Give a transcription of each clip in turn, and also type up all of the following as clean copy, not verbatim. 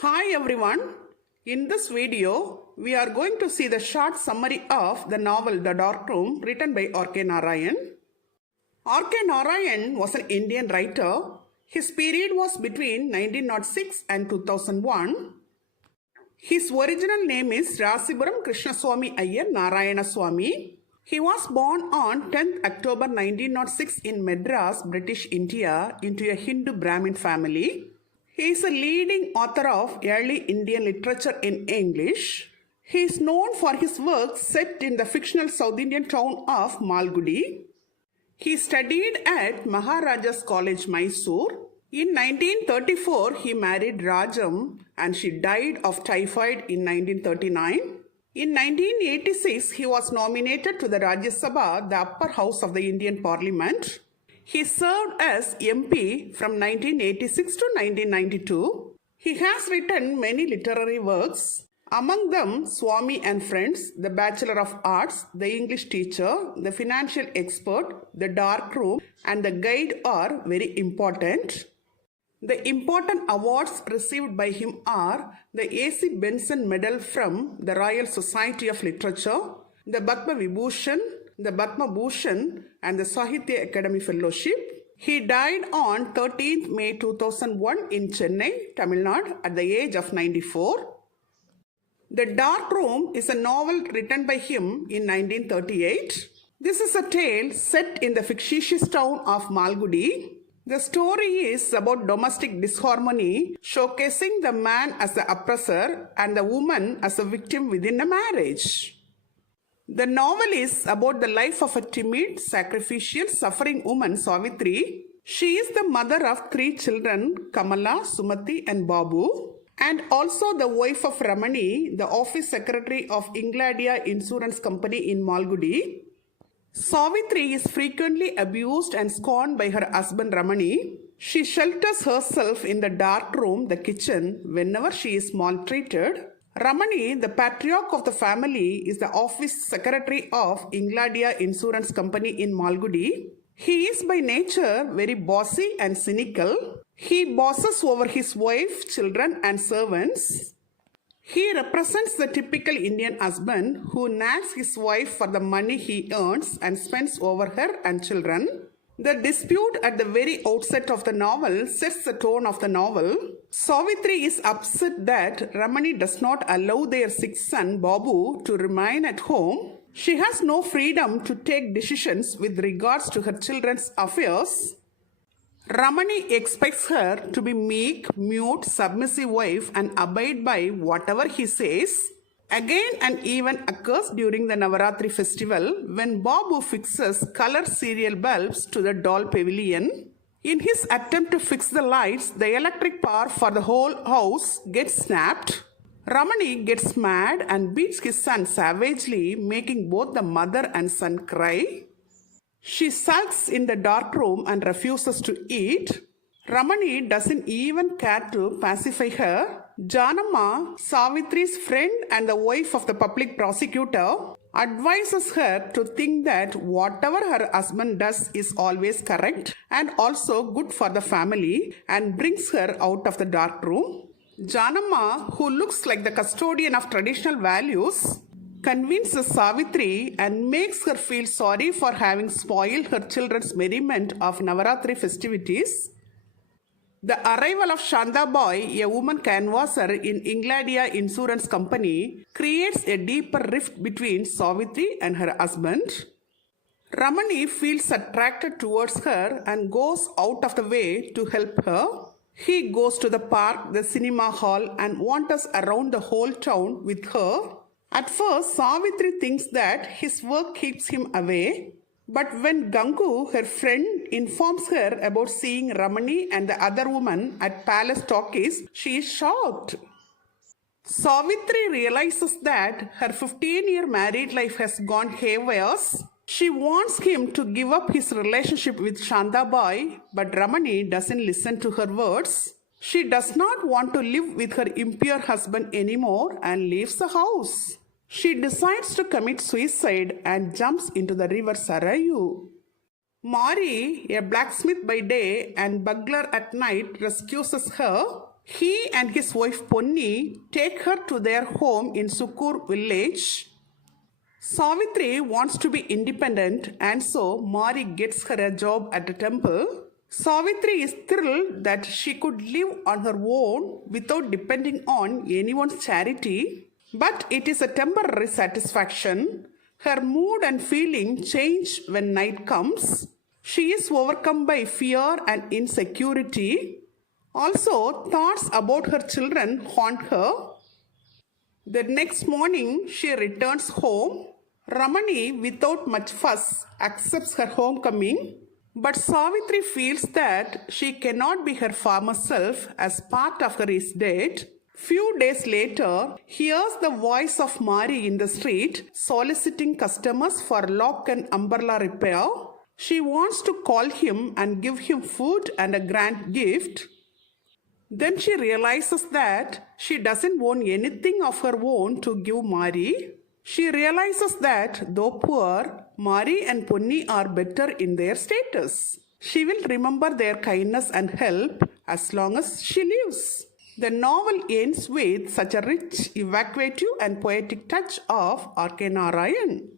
Hi everyone. In this video, we are going to see the short summary of the novel The Dark Room written by R.K.Narayan. R.K.Narayan was an Indian writer. His period was between 1906 and 2001. His original name is Rasipuram Krishnaswamy Iyer Narayana Swamy. He was born on 10th October 1906 in Madras, British India, into a Hindu Brahmin family. He is a leading author of early Indian literature in English. He is known for his work set in the fictional South Indian town of Malgudi. He studied at Maharaja's College, Mysore. In 1934, he married Rajam and she died of typhoid in 1939. In 1986, he was nominated to the Rajya Sabha, the upper house of the Indian Parliament. He served as MP from 1986 to 1992. He has written many literary works. Among them, Swami and Friends, The Bachelor of Arts, The English Teacher, The Financial Expert, The Dark Room, and The Guide are very important. The important awards received by him are the A.C. Benson Medal from the Royal Society of Literature, the Padma Vibhushan, the Padma Bhushan, and the Sahitya Academy Fellowship. He died on 13th May 2001 in Chennai, Tamil Nadu at the age of 94. The Dark Room is a novel written by him in 1938. This is a tale set in the fictitious town of Malgudi. The story is about domestic disharmony, showcasing the man as the oppressor and the woman as a victim within a marriage. The novel is about the life of a timid, sacrificial, suffering woman, Savitri. She is the mother of 3 children, Kamala, Sumati, and Babu, and also the wife of Ramani, the office secretary of Ingladia Insurance Company in Malgudi. Savitri is frequently abused and scorned by her husband Ramani. She shelters herself in the dark room, the kitchen, whenever she is maltreated. Ramani, the patriarch of the family, is the office secretary of Ingladia Insurance Company in Malgudi. He is by nature very bossy and cynical. He bosses over his wife, children, and servants. He represents the typical Indian husband who nags his wife for the money he earns and spends over her and children. The dispute at the very outset of the novel sets the tone of the novel. Savitri is upset that Ramani does not allow their 6th son Babu to remain at home. She has no freedom to take decisions with regards to her children's affairs. Ramani expects her to be meek, mute, submissive wife and abide by whatever he says. Again and even occurs during the Navaratri festival when Babu fixes color serial bulbs to the doll pavilion. In his attempt to fix the lights, the electric power for the whole house gets snapped. Ramani gets mad and beats his son savagely, making both the mother and son cry. She sulks in the dark room and refuses to eat. Ramani doesn't even care to pacify her. Janamma, Savitri's friend and the wife of the public prosecutor, advises her to think that whatever her husband does is always correct and also good for the family and brings her out of the dark room. Janamma, who looks like the custodian of traditional values, convinces Savitri and makes her feel sorry for having spoiled her children's merriment of Navaratri festivities. The arrival of Shandabai, a woman canvasser in Ingladia Insurance Company, creates a deeper rift between Savitri and her husband. Ramani feels attracted towards her and goes out of the way to help her. He goes to the park, the cinema hall, and wanders around the whole town with her. At first, Savitri thinks that his work keeps him away. But when Gangu, her friend, informs her about seeing Ramani and the other woman at Palace Talkies, she is shocked. Savitri realizes that her 15-year married life has gone haywire. She wants him to give up his relationship with Shandabai, but Ramani doesn't listen to her words. She does not want to live with her impure husband anymore and leaves the house. She decides to commit suicide and jumps into the river Sarayu. Mari, a blacksmith by day and bugler at night, rescues her. He and his wife Ponni take her to their home in Sukur village. Savitri wants to be independent and so Mari gets her a job at a temple. Savitri is thrilled that she could live on her own without depending on anyone's charity. But it is a temporary satisfaction. Her mood and feeling change when night comes. She is overcome by fear and insecurity. Also, thoughts about her children haunt her. The next morning, she returns home. Ramani, without much fuss, accepts her homecoming. But Savitri feels that she cannot be her former self as part of her is dead. Few days later, hears the voice of Mari in the street soliciting customers for lock and umbrella repair. She wants to call him and give him food and a grand gift. Then she realizes that she doesn't own anything of her own to give Mari. She realizes that though poor, Mari and Ponni are better in their status. She will remember their kindness and help as long as she lives. The novel ends with such a rich, evocative and poetic touch of R.K.Narayan.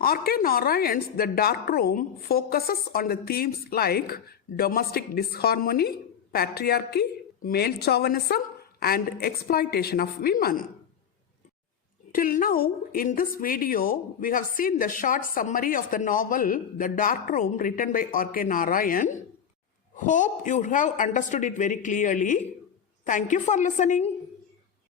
R.K.Narayan's The Dark Room focuses on the themes like domestic disharmony, patriarchy, male chauvinism, and exploitation of women. Till now, in this video, we have seen the short summary of the novel The Dark Room written by R.K.Narayan. Hope you have understood it very clearly. Thank you for listening.